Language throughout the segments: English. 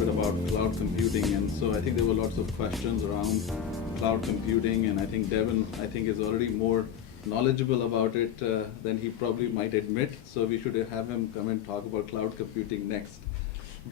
bit about cloud computing, and so I think there were lots of questions around cloud computing, and I think Devin, is already more knowledgeable about it than he probably might admit, so we should have him come and talk about cloud computing next.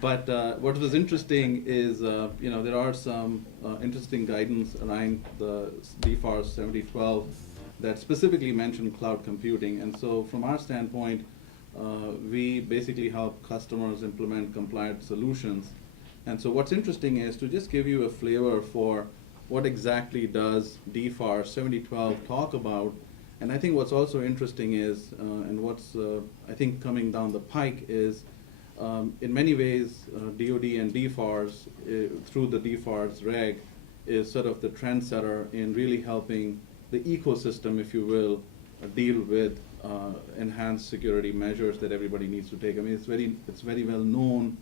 But what was interesting is, there are some interesting guidance around the DFARS 7012 that specifically mention cloud computing, and so from our standpoint, we basically help customers implement compliant solutions. And so what's interesting is to just give you a flavor for what exactly does DFARS 7012 talk about. And I think what's also interesting is, and what's I think coming down the pike is, in many ways, DoD and DFARS, through the DFARS reg, is sort of the trendsetter in really helping the ecosystem, if you will, deal with enhanced security measures that everybody needs to take. I mean, it's very well known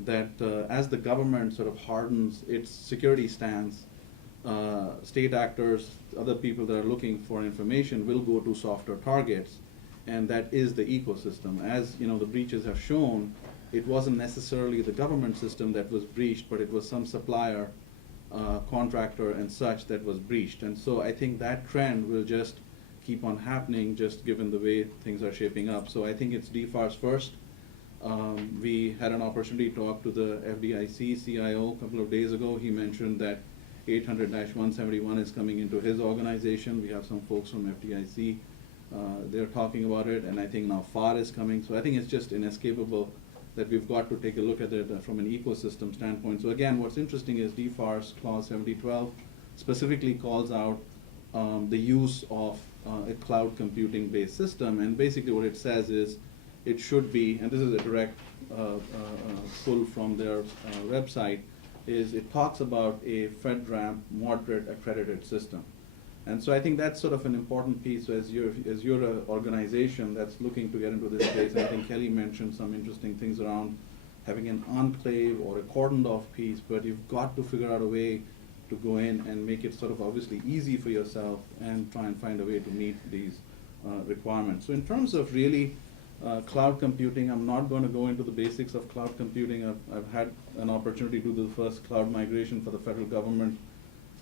that as the government sort of hardens its security stance, state actors, other people that are looking for information will go to softer targets, and that is the ecosystem. As the breaches have shown, it wasn't necessarily the government system that was breached, but it was some supplier, contractor and such that was breached. And so I think that trend will just keep on happening, just given the way things are shaping up. So I think it's DFARS first. We had an opportunity to talk to the FDIC CIO a couple of days ago. He mentioned that 800-171 is coming into his organization. We have some folks from FDIC. They're talking about it, and I think now FAR is coming. So I think it's just inescapable that we've got to take a look at it from an ecosystem standpoint. So again, what's interesting is DFARS Clause 7012 specifically calls out the use of a cloud computing based system, and basically what it says is it should be, and this is a direct pull from their website, is it talks about a FedRAMP moderate accredited system. And so I think that's sort of an important piece. So as you're an organization that's looking to get into this space, and I think Kelley mentioned some interesting things around having an enclave or a cordoned off piece, but you've got to figure out a way to go in and make it sort of obviously easy for yourself and try and find a way to meet these requirements. So in terms of really cloud computing, I'm not going to go into the basics of cloud computing. I've had an opportunity to do the first cloud migration for the federal government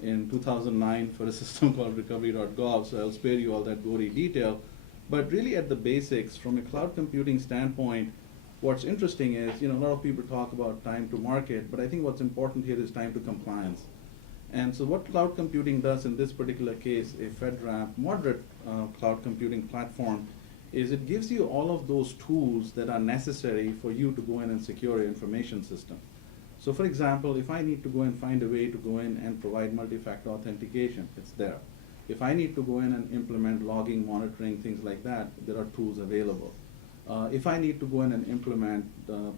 in 2009 for a system called recovery.gov, so I'll spare you all that gory detail. But really at the basics, from a cloud computing standpoint, what's interesting is, a lot of people talk about time to market, but I think what's important here is time to compliance. And so what cloud computing does in this particular case, a FedRAMP moderate cloud computing platform, is it gives you all of those tools that are necessary for you to go in and secure your information system. So for example, if I need to go and find a way to go in and provide multi-factor authentication, it's there. If I need to go in and implement logging, monitoring, things like that, there are tools available. If I need to go in and implement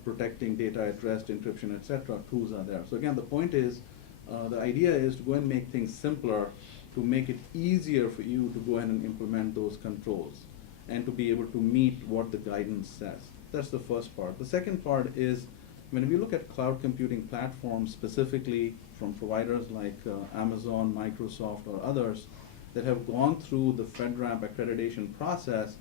protecting data at rest, encryption, etc., tools are there. So again, the point is, the idea is to go and make things simpler, to make it easier for you to go in and implement those controls, and to be able to meet what the guidance says. That's the first part. The second part is, when we look at cloud computing platforms, specifically from providers like Amazon, Microsoft, or others that have gone through the FedRAMP accreditation process,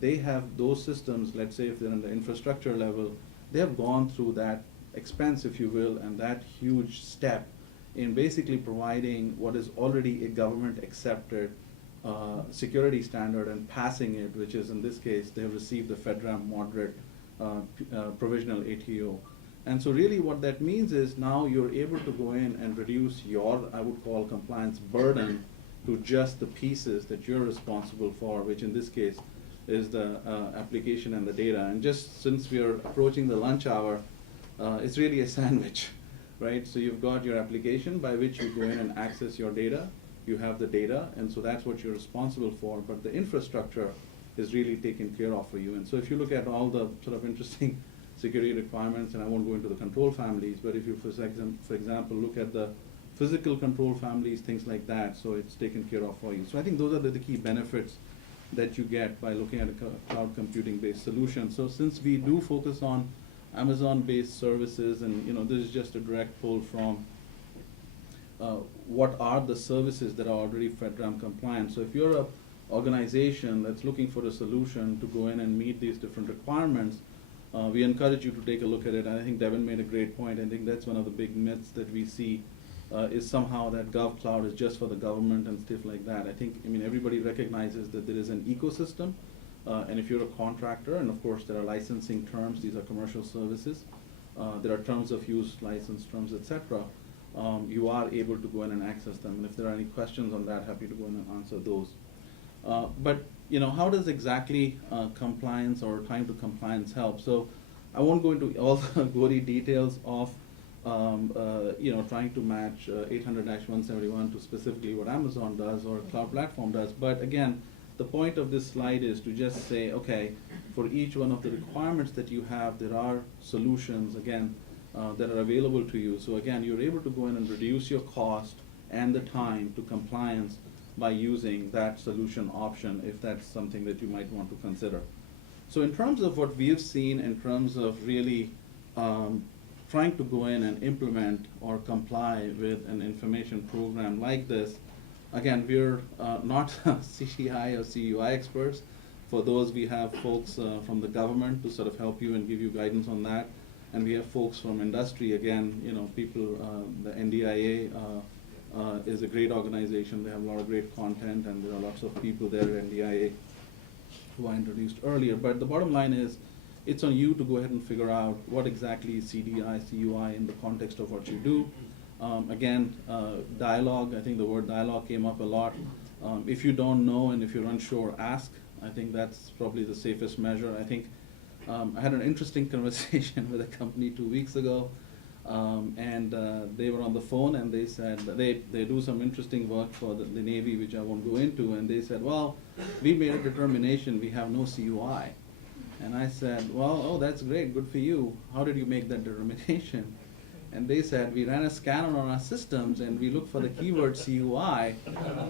they have those systems, let's say if they're in the infrastructure level, they have gone through that expense, if you will, and that huge step in basically providing what is already a government accepted security standard and passing it, which is in this case, they have received the FedRAMP moderate provisional ATO. And so really what that means is now you're able to go in and reduce your, I would call, compliance burden to just the pieces that you're responsible for, which in this case is the application and the data. And just since we are approaching the lunch hour, it's really a sandwich, right? So you've got your application by which you go in and access your data. You have the data, and so that's what you're responsible for, but the infrastructure is really taken care of for you. And so if you look at all the sort of interesting security requirements, and I won't go into the control families, but if you, for example, look at the physical control families, things like that, so it's taken care of for you. So I think those are the key benefits that you get by looking at a cloud computing-based solution. So since we do focus on Amazon-based services, and this is just a direct pull from what are the services that are already FedRAMP compliant. So if you're an organization that's looking for a solution to go in and meet these different requirements, We encourage you to take a look at it, and I think Devin made a great point. I think that's one of the big myths that we see, is somehow that GovCloud is just for the government and stuff like that. I mean, everybody recognizes that there is an ecosystem, and if you're a contractor, and of course there are licensing terms, these are commercial services, there are terms of use, license terms, etc. You are able to go in and access them, and if there are any questions on that, happy to go in and answer those. But how does exactly compliance or time to compliance help? So I won't go into all the gory details of trying to match 800-171 to specifically what Amazon does or Cloud Platform does. But again, the point of this slide is to just say, okay, for each one of the requirements that you have, there are solutions, again, that are available to you. So again, you're able to go in and reduce your cost and the time to compliance by using that solution option, if that's something that you might want to consider. So in terms of what we have seen in terms of really trying to go in and implement or comply with an information program like this, again, we're not CCI or CUI experts. For those, we have folks from the government to sort of help you and give you guidance on that. And we have folks from industry, again, people, the NDIA is a great organization. They have a lot of great content, and there are lots of people there at NDIA who I introduced earlier. But the bottom line is, it's on you to go ahead and figure out what exactly is CDI, CUI in the context of what you do. Again, dialogue, I think the word dialogue came up a lot. If you don't know and if you're unsure, ask. I think that's probably the safest measure. I think I had an interesting conversation with a company 2 weeks ago, and they were on the phone, and they said they do some interesting work for the Navy, which I won't go into, and they said, well, we made a determination, we have no CUI. And I said, well, oh, that's great, good for you. How did you make that determination? And they said, we ran a scanner on our systems, and we looked for the keyword CUI,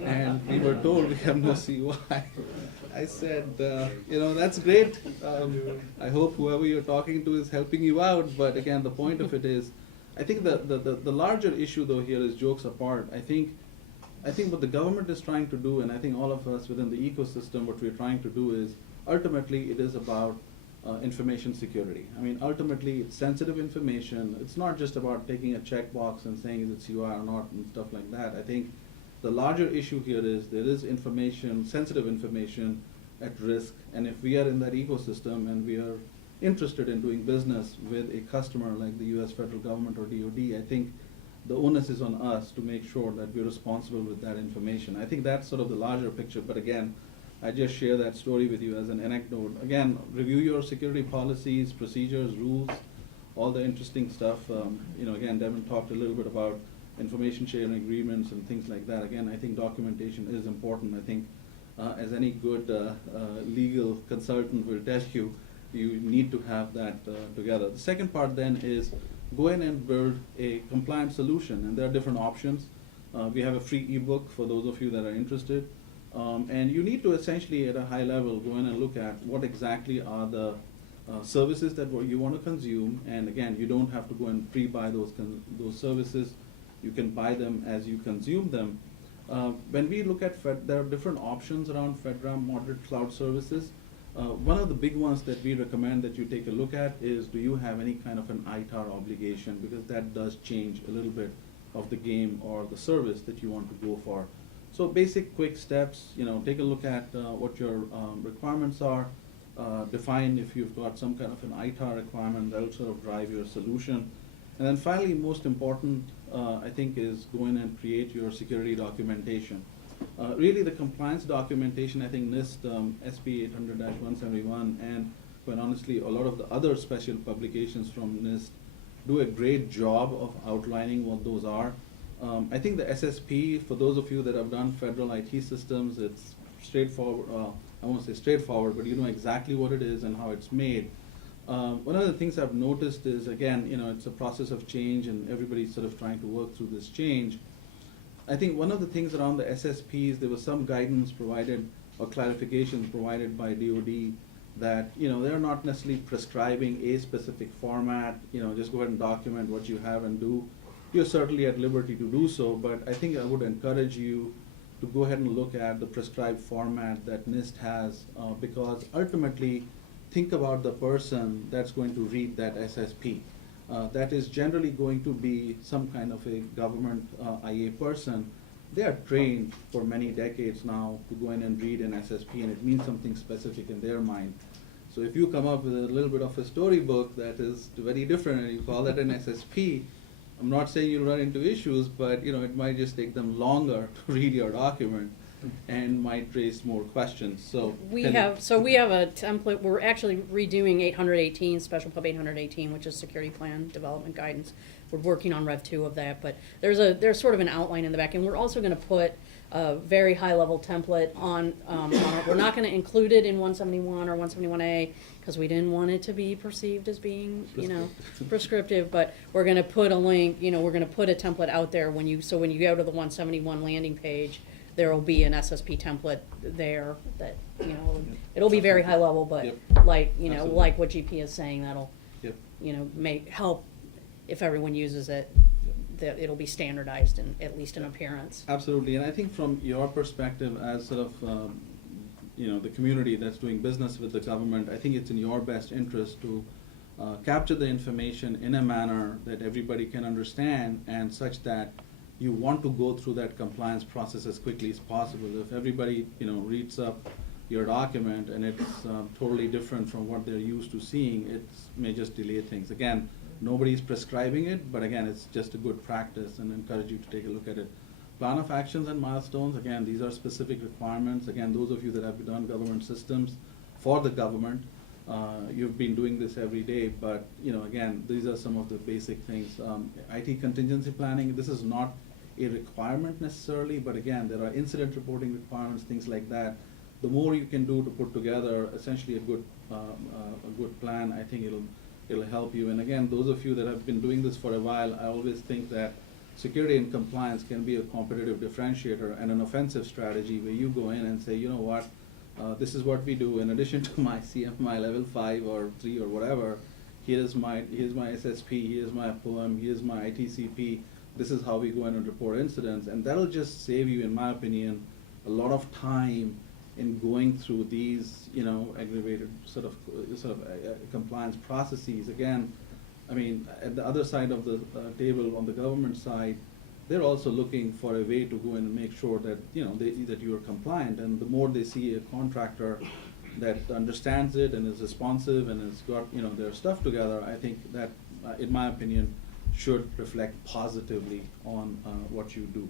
and we were told we have no CUI. I said, that's great. I hope whoever you're talking to is helping you out. But again, the point of it is, I think the larger issue though here is, jokes apart, I think what the government is trying to do, and I think all of us within the ecosystem, what we're trying to do is, ultimately it is about information security. I mean, ultimately it's sensitive information. It's not just about taking a checkbox and saying is it CUI or not and stuff like that. I think the larger issue here is there is information, sensitive information at risk, and if we are in that ecosystem and we are interested in doing business with a customer like the US federal government or DoD, I think the onus is on us to make sure that we're responsible with that information. I think that's sort of the larger picture, but again, I just share that story with you as an anecdote. Again, review your security policies, procedures, rules, all the interesting stuff. Again, Devin talked a little bit about information sharing agreements and things like that. Again, I think documentation is important. I think as any good legal consultant will tell you, you need to have that together. The second part then is go in and build a compliant solution, and there are different options. We have a free ebook for those of you that are interested. And you need to essentially, at a high level, go in and look at what exactly are the services that you want to consume. And again, you don't have to go and pre-buy those services. You can buy them as you consume them. When we look at there are different options around FedRAMP moderate cloud services. One of the big ones that we recommend that you take a look at is, do you have any kind of an ITAR obligation? Because that does change a little bit of the game or the service that you want to go for. So basic quick steps, take a look at what your requirements are, define if you've got some kind of an ITAR requirement that will sort of drive your solution. And then finally, most important, I think, is go in and create your security documentation. Really the compliance documentation, I think NIST SP 800-171 and quite honestly a lot of the other special publications from NIST do a great job of outlining what those are. I think the SSP, for those of you that have done federal IT systems, it's straightforward. I won't say straightforward, but you know exactly what it is and how it's made. One of the things I've noticed is, again, it's a process of change and everybody's sort of trying to work through this change. I think one of the things around the SSPs, there was some guidance provided or clarifications provided by DoD that, they're not necessarily prescribing a specific format, just go ahead and document what you have and do. You're certainly at liberty to do so, but I think I would encourage you to go ahead and look at the prescribed format that NIST has, because ultimately think about the person that's going to read that SSP. That is generally going to be some kind of a government IA person. They are trained for many decades now to go in and read an SSP, and it means something specific in their mind. So if you come up with a little bit of a storybook that is very different and you call that an SSP, I'm not saying you'll run into issues, but it might just take them longer to read your document and might raise more questions. So we have a template. We're actually redoing 818, Special Pub 818, which is Security Plan Development Guidance. We're working on Rev 2 of that, but there's sort of an outline in the back, and we're also going to put a very high-level template on it. We're not going to include it in 171 or 171A because we didn't want it to be perceived as being, prescriptive. But we're going to put a link. We're going to put a template out there when you go to the 171 landing page. There will be an SSP template there that it'll be very high level, but like what GP is saying, that'll may help if everyone uses it. That it'll be standardized in at least in appearance. Absolutely, and I think from your perspective as sort of the community that's doing business with the government, I think it's in your best interest to capture the information in a manner that everybody can understand and such that you want to go through that compliance process as quickly as possible. If everybody reads up your document and it's totally different from what they're used to seeing, it may just delay things. Again, nobody's prescribing it, but again, it's just a good practice and encourage you to take a look at it. Plan of actions and milestones, again, these are specific requirements. Again, those of you that have done government systems for the government, you've been doing this every day, but again, these are some of the basic things. IT contingency planning, this is not a requirement necessarily, but again, there are incident reporting requirements, things like that. The more you can do to put together essentially a good plan, I think it'll help you. And again, those of you that have been doing this for a while, I always think that security and compliance can be a competitive differentiator and an offensive strategy where you go in and say, you know what, this is what we do. In addition to my CMI level 5 or 3 or whatever, here's my SSP, here's my POEM, here's my ITCP. This is how we go in and report incidents, and that'll just save you, in my opinion, a lot of time in going through these, aggravated sort of compliance processes. Again, I mean, at the other side of the table, on the government side, they're also looking for a way to go in and make sure that that you are compliant. And the more they see a contractor that understands it and is responsive and has got their stuff together, I think that, in my opinion, should reflect positively on what you do.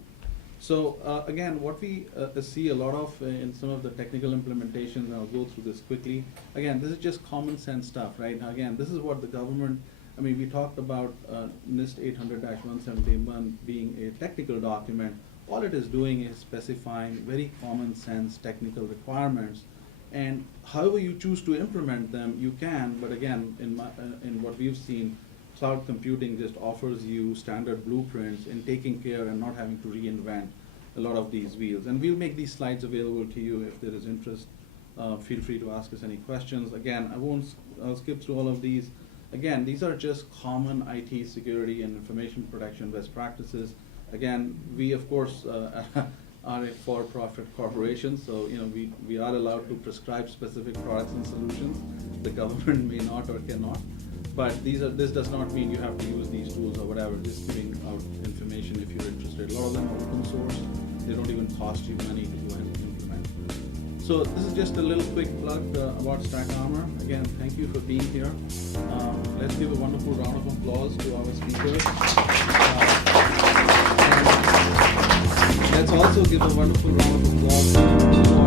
So again, what we see a lot of in some of the technical implementations, and I'll go through this quickly. Again, this is just common sense stuff, right? Now, again, this is what the government, we talked about NIST 800-171 being a technical document. All it is doing is specifying very common sense technical requirements. And however you choose to implement them, you can, but again, in what we've seen, cloud computing just offers you standard blueprints in taking care and not having to reinvent a lot of these wheels. And we'll make these slides available to you if there is interest. Feel free to ask us any questions. Again, I'll skip through all of these. Again, these are just common IT security and information protection best practices. Again, we of course are a for-profit corporation, so we are allowed to prescribe specific products and solutions. The government may not or cannot. But this does not mean you have to use these tools or whatever, just giving out information if you're interested. A lot of them are open source. They don't even cost you money to go and implement. So this is just a little quick plug about stackArmor. Again, thank you for being here. Let's give a wonderful round of applause to our speakers. Let's also give a wonderful round of applause to